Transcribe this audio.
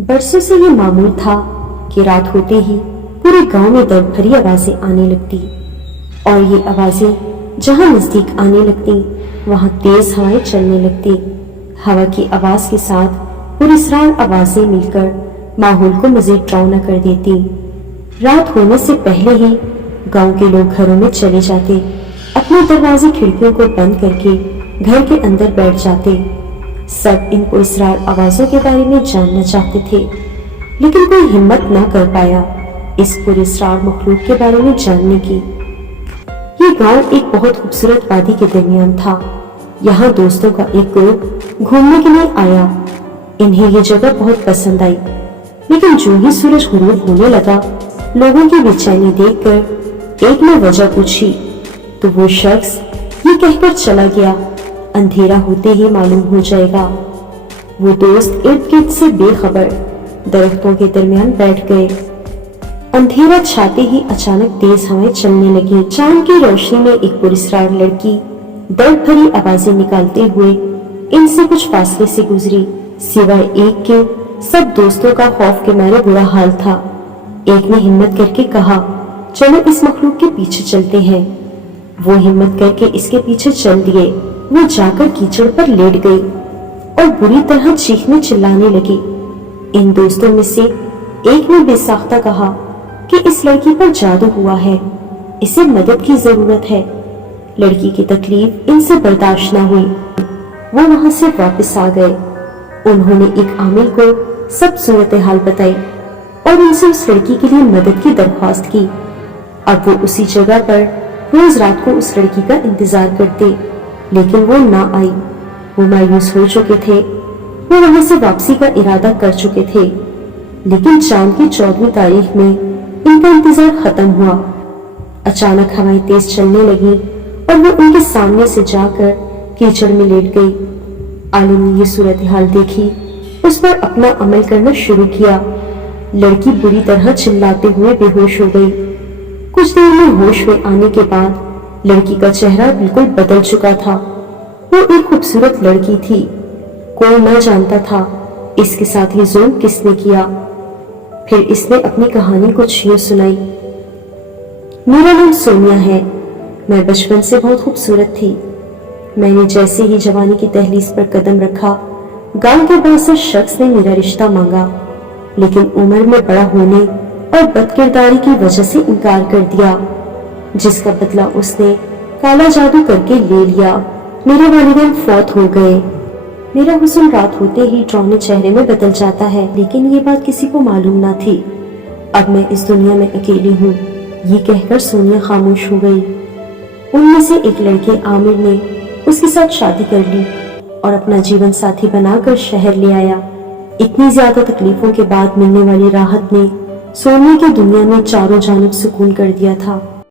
बरसों से ये मामूल था कि रात होते ही पूरे गांव में दर्द भरी आवाजें आने लगती और ये आवाजें जहां नजदीक आने लगती वहां तेज हवाएं चलने लगती। हवा की आवाज के साथ पुरस्रार आवाजें मिलकर माहौल को मजीद डरावना कर देती। रात होने से पहले ही गांव के लोग घरों में चले जाते, अपने दरवाजे खिड़कियों को बंद करके घर के अंदर बैठ जाते। सब इन पुरस्रार आवाजों के बारे में जानना चाहते थे, लेकिन कोई हिम्मत न कर पाया इस पुरस्रार मखलूक के बारे में जानने की। ये गांव एक बहुत खूबसूरत वादी के दरमियान था। यहाँ दोस्तों का एक ग्रुप घूमने के लिए आया। इन्हें ये जगह बहुत पसंद आई, लेकिन जो ही सूरज गुरूब होने लगा, लोगों की बेचैनी देखकर एक ने वजह पूछी तो वो शख्स ये कहकर चला गया, अंधेरा होते ही मालूम हो जाएगा। वो दोस्त इर्द गिर्द से बेखबर दरख्तों के दरमियान बैठ गए। अंधेरा छाते ही अचानक तेज हवाएं चलने लगी। चांद की रोशनी में एक पुरस्रार लड़की दर्द भरी आवाजें निकालते हुए इनसे कुछ फासले से गुजरी। सिवाय एक के सब दोस्तों का खौफ के मारे बुरा हाल था। एक ने हिम्मत करके कहा, चलो इस मखलूक के पीछे चलते हैं। वो हिम्मत करके इसके पीछे चल दिए। वो जाकर कीचड़ पर लेट गई और बुरी तरह चीखने चिल्लाने लगी। इन दोस्तों में से एक ने बेसाख्ता कहा कि इस लड़की पर जादू हुआ है, इसे मदद की जरूरत है। लड़की की तकलीफ इनसे बर्दाश्त न हुई। वो वहां से वापस आ गए। उन्होंने एक आमिल को सब सूरत हाल बताई और उनसे उस लड़की के लिए मदद की दरख्वास्त की। अब वो उसी जगह पर रोज रात को उस लड़की का इंतजार करते, लेकिन वो ना आई। वो मायूस हो चुके थे। वो वहां से वापसी का इरादा कर चुके थे, लेकिन चांद की 14वीं तारीख में इनका इंतजार खत्म हुआ। अचानक हवाएं तेज चलने लगी और वो उनके सामने से जाकर कीचड़ में लेट गई। आलिम ने ये सूरत हाल देखी, उस पर अपना अमल करना शुरू किया। लड़की बुरी तरह चिल्लाते हुए बेहोश हो गई। कुछ देर में होश में आने के बाद लड़की का चेहरा बिल्कुल बदल चुका था। वो एक खूबसूरत लड़की थी। कोई न जानता था इसके साथ ये जुल्म किसने किया। फिर इसने अपनी कहानी कुछ यूं सुनाई। मेरा नाम सोनिया है। मैं बचपन से बहुत खूबसूरत थी। मैंने जैसे ही जवानी की दहलीज पर कदम रखा, गांव के बासर शख्स ने मेरा रिश्ता मांगा, लेकिन उम्र में बड़ा होने और बदकिरदारी की वजह से इनकार कर दिया, जिसका बदला उसने काला जादू करके ले लिया। मेरे वालिदैन फौत हो गए। मेरा हुस्न रात होते ही डरावने चेहरे में बदल जाता है, लेकिन ये बात किसी को मालूम ना थी। अब मैं इस दुनिया में अकेली हूँ, ये कहकर सोनिया खामोश हो गई। उनमें से एक लड़के आमिर ने उसके साथ शादी कर ली और अपना जीवन साथी बनाकर शहर ले आया। इतनी ज्यादा तकलीफों के बाद मिलने वाली राहत ने सोनिया की दुनिया में चारों जानब सुकून कर दिया था।